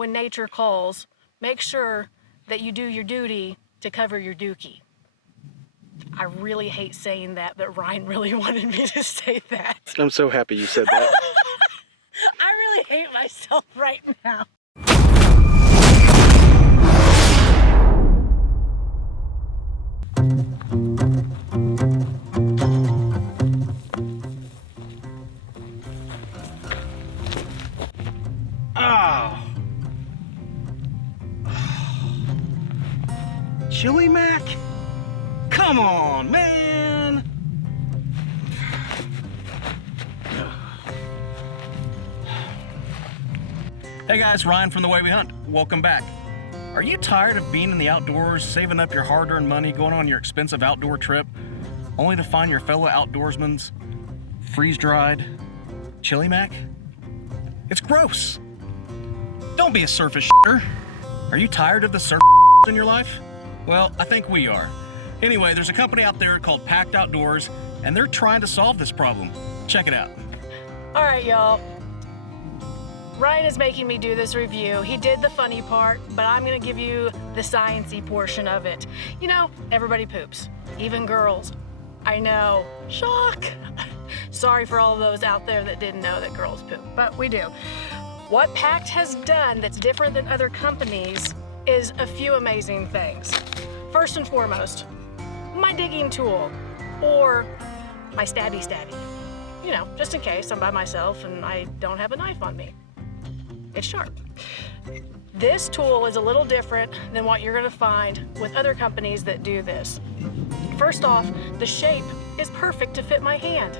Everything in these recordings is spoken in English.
when nature calls, make sure that you do your duty to cover your dookie. I really hate saying that, but Ryan really wanted me to say that. I'm so happy you said that. I really hate myself right now. Oh. Chili Mac? Come on, man! Hey guys, Ryan from The Way We Hunt. Welcome back. Are you tired of being in the outdoors, saving up your hard-earned money, going on your expensive outdoor trip, only to find your fellow outdoorsmen's freeze-dried chili mac? It's gross. Don't be a surface shitter. Are you tired of the surface in your life? Well, I think we are. Anyway, there's a company out there called PACT Outdoors, and they're trying to solve this problem. Check it out. All right, y'all. Ryan is making me do this review. He did the funny part, but I'm gonna give you the sciencey portion of it. You know, everybody poops, even girls. I know, shock. Sorry for all of those out there that didn't know that girls poop, but we do. What PACT has done that's different than other companies is a few amazing things. First and foremost, my digging tool, or my stabby. You know, just in case I'm by myself and I don't have a knife on me. It's sharp. This tool is a little different than what you're gonna find with other companies that do this. First off, the shape is perfect to fit my hand.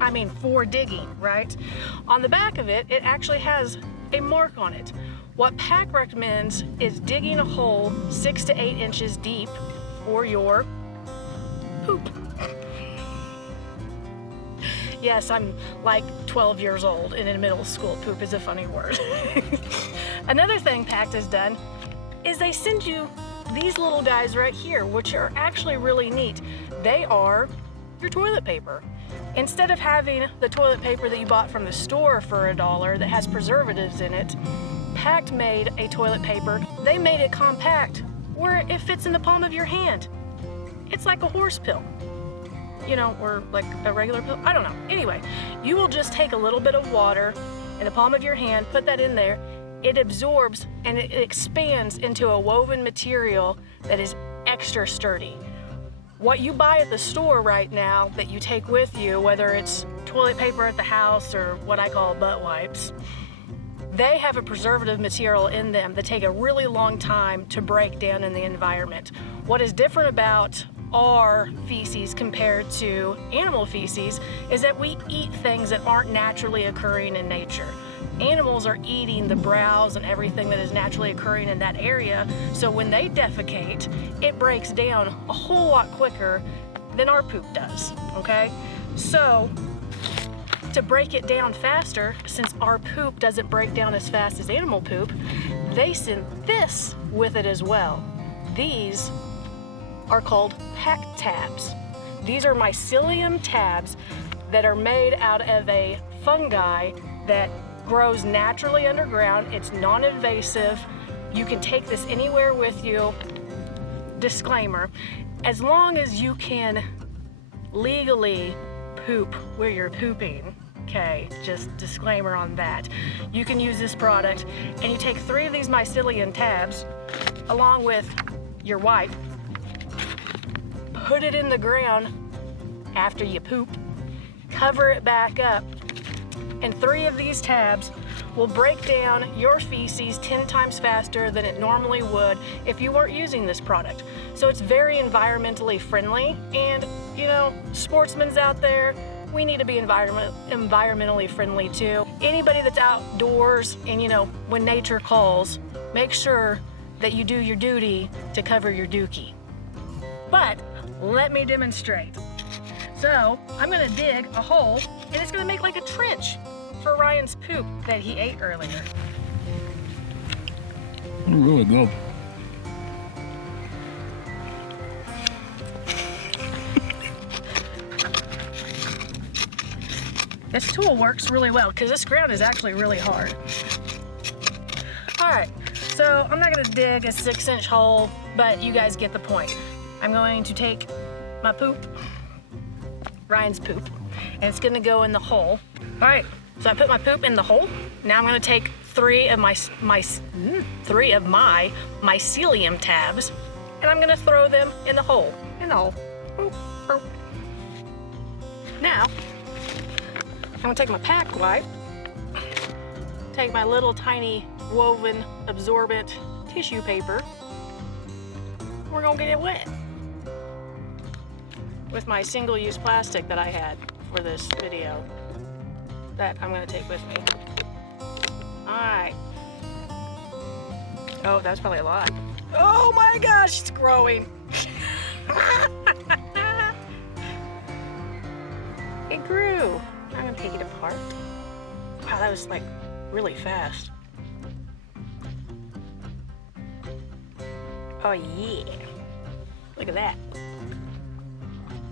I mean, for digging, right? On the back of it, it actually has a mark on it. What PACT recommends is digging a hole 6 to 8 inches deep for your poop. Yes, I'm like 12 years old and in middle school. Poop is a funny word. Another thing PACT has done is they send you these little guys right here, which are actually really neat. They are your toilet paper. Instead of having the toilet paper that you bought from the store for $1 that has preservatives in it, PACT made a toilet paper. They made it compact where it fits in the palm of your hand. It's like a horse pill. You know, or like a regular pill, I don't know. Anyway, you will just take a little bit of water in the palm of your hand, put that in there, it absorbs and it expands into a woven material that is extra sturdy. What you buy at the store right now that you take with you, whether it's toilet paper at the house or what I call butt wipes, they have a preservative material in them that take a really long time to break down in the environment. What is different about our feces compared to animal feces is that we eat things that aren't naturally occurring in nature. Animals are eating the browse and everything that is naturally occurring in that area, so when they defecate, it breaks down a whole lot quicker than our poop does, okay? So, to break it down faster, since our poop doesn't break down as fast as animal poop, they send this with it as well. These are called PACT tabs. These are mycelium tabs that are made out of a fungi that grows naturally underground. It's non-invasive. You can take this anywhere with you. Disclaimer, as long as you can legally poop where you're pooping, okay, just disclaimer on that. You can use this product and you take 3 of these mycelium tabs along with your wipe, put it in the ground after you poop, cover it back up, and 3 of these tabs will break down your feces 10 times faster than it normally would if you weren't using this product. So it's very environmentally friendly, and you know, sportsmen's out there, we need to be environmentally friendly too. Anybody that's outdoors and you know, when nature calls, make sure that you do your duty to cover your dookie. But let me demonstrate. So I'm gonna dig a hole and it's gonna make like a trench for Ryan's poop that he ate earlier. Really good. This tool works really well because this ground is actually really hard. All right, so I'm not gonna dig a 6-inch hole, but you guys get the point. I'm going to take my poop, Ryan's poop, and it's gonna go in the hole. All right, so I put my poop in the hole. Now I'm gonna take 3 of my mycelium tabs, and I'm gonna throw them in the hole. Boop, boop. Now, I'm gonna take my PACT wipe, take my little tiny woven absorbent tissue paper. We're gonna get it wet with my single-use plastic that I had for this video that I'm gonna take with me. All right. Oh, that's probably a lot. Oh my gosh, it's growing. It grew. I'm gonna take it apart. Wow, that was like really fast. Oh yeah, look at that.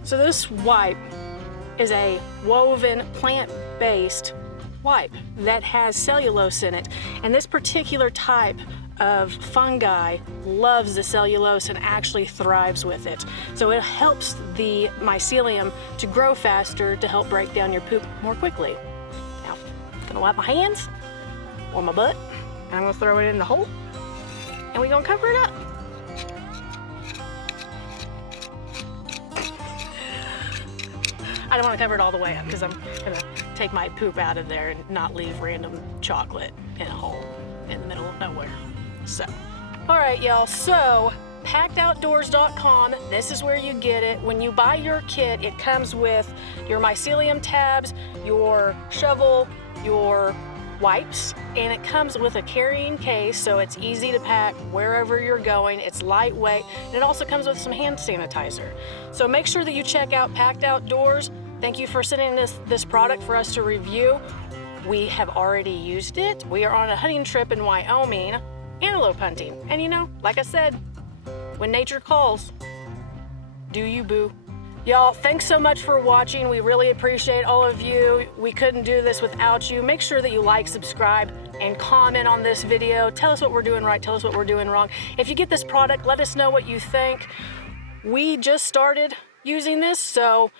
So this wipe is a woven plant-based wipe that has cellulose in it. And this particular type of fungi loves the cellulose and actually thrives with it. So it helps the mycelium to grow faster to help break down your poop more quickly. Now, I'm gonna wipe my hands or my butt, and I'm gonna throw it in the hole, and we're gonna cover it up. I don't want to cover it all the way up because I'm gonna take my poop out of there and not leave random chocolate in a hole in the middle of nowhere. So, all right, y'all. So, PACTOutdoors.com. This is where you get it. When you buy your kit, it comes with your mycelium tabs, your shovel, your wipes, and it comes with a carrying case, so it's easy to pack wherever you're going. It's lightweight, and it also comes with some hand sanitizer. So make sure that you check out PACT Outdoors. Thank you for sending this product for us to review. We have already used it. We are on a hunting trip in Wyoming, antelope hunting. And you know, like I said, when nature calls, do you, boo? Y'all, thanks so much for watching. We really appreciate all of you. We couldn't do this without you. Make sure that you like, subscribe, and comment on this video. Tell us what we're doing right, tell us what we're doing wrong. If you get this product, let us know what you think. We just started using this, so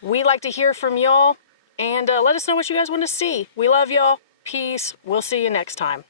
we like to hear from y'all, and let us know what you guys want to see. We love y'all. Peace. We'll see you next time.